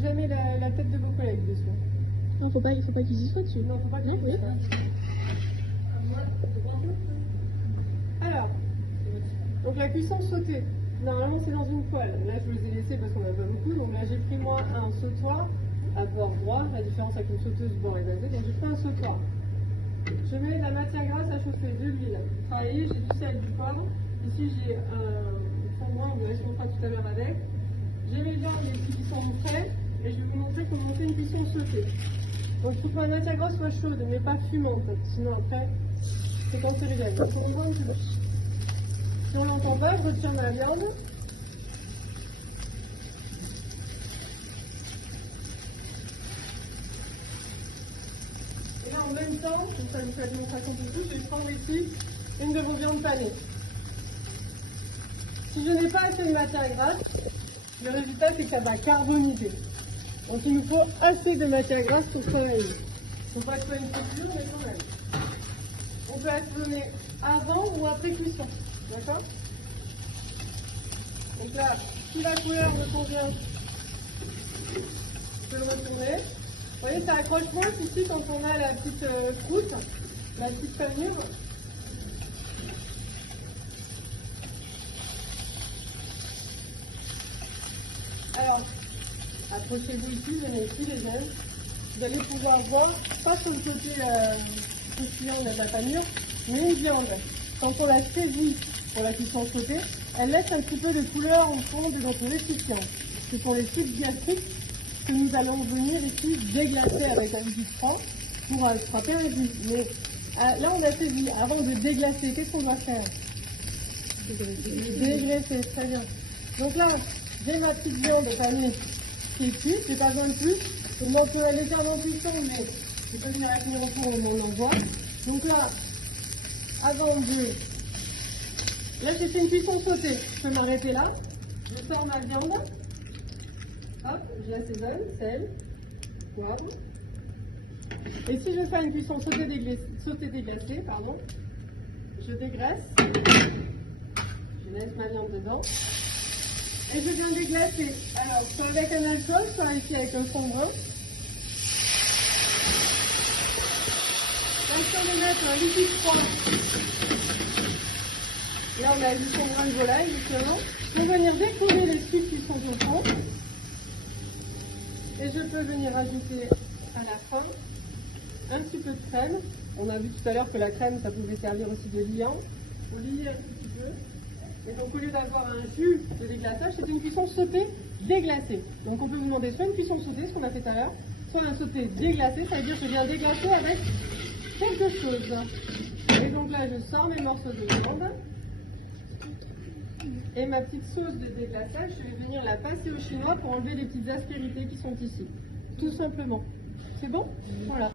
jamais la tête de vos collègues dessus. Non, faut pas qu'ils y soient dessus. Non, faut pas qu'ils y soient. Alors, donc la cuisson sautée. Normalement, c'est dans une poêle. Là, je vous les ai laissés parce qu'on n'a pas beaucoup. Donc là, j'ai pris moi un sautoir à bord droit. La différence avec une sauteuse bord et basée. Donc j'ai pris un sautoir. Je mets de la matière grasse à chauffer, de l'huile. Travailler, j'ai du sel, du poivre. Ici, j'ai un fondant, on se fera tout à l'heure avec. J'ai mes viandes qui sont frais. Et je vais vous montrer comment on fait une cuisson sautée. Donc il faut que ma matière grasse soit chaude, mais pas fumante. Sinon après, c'est cancérigène. Donc on voit un petit peu. Sur mon combat, je retire ma viande. Et là, en même temps, donc ça vous fait la démonstration du tout, je vais prendre ici une de vos viandes panées. Si je n'ai pas assez de matière grasse, le résultat c'est que ça va carboniser. Donc il nous faut assez de matière grasse pour travailler. Il ne faut pas que ce soit une friture, mais quand même. On peut assaisonner avant ou après cuisson. D'accord? Donc là, si la couleur me convient, je peux le retourner. Vous voyez, ça accroche moins ici quand on a la petite croûte, la petite panure. Alors, approchez-vous ici, venez ici les jeunes. Vous allez pouvoir voir, pas sur le côté croustillant de la panure, mais une viande. Quand on la saisit pour la cuisson sautée, elle laisse un petit peu de couleur au fond de notre récipient. Ce sont les sucs gastriques que nous allons venir ici déglacer avec un jus franc pour frapper un jus. Mais là, on a saisi. Avant de déglacer, qu'est-ce qu'on doit faire? Dégraisser, très bien. Donc là, j'ai ma petite viande panée qui est cuite, j'ai pas besoin de plus. Je monte légèrement cuisson, mais je peux venir avec mon four au moment d'envoi. Donc là, avant de... Là, j'ai fait une cuisson sautée. Je peux m'arrêter là. Je sors ma viande. Hop, je l'assaisonne, sel, poivre. Et si je fais une cuisson sautée déglacée, pardon, je dégraisse. Je laisse ma viande dedans. Et je viens déglacer. Alors, soit avec un alcool, soit ici avec un fond brun. Là, je vais mettre un liquide froid. Là, on a du fond brun de volaille, justement, pour venir décoller les sucres qui sont au fond. Et je peux venir ajouter à la fin un petit peu de crème. On a vu tout à l'heure que la crème, ça pouvait servir aussi de liant. On lier un petit peu. Et donc, au lieu d'avoir un jus de déglaçage, c'est une cuisson sautée déglacée. Donc, on peut vous demander soit une cuisson sautée, ce qu'on a fait tout à l'heure, soit un sauté déglacé, ça veut dire que je viens déglacer avec quelque chose. Et donc là, je sors mes morceaux de viande. Et ma petite sauce de déglaçage, je vais venir la passer au chinois pour enlever les petites aspérités qui sont ici. Tout simplement. C'est bon? Voilà.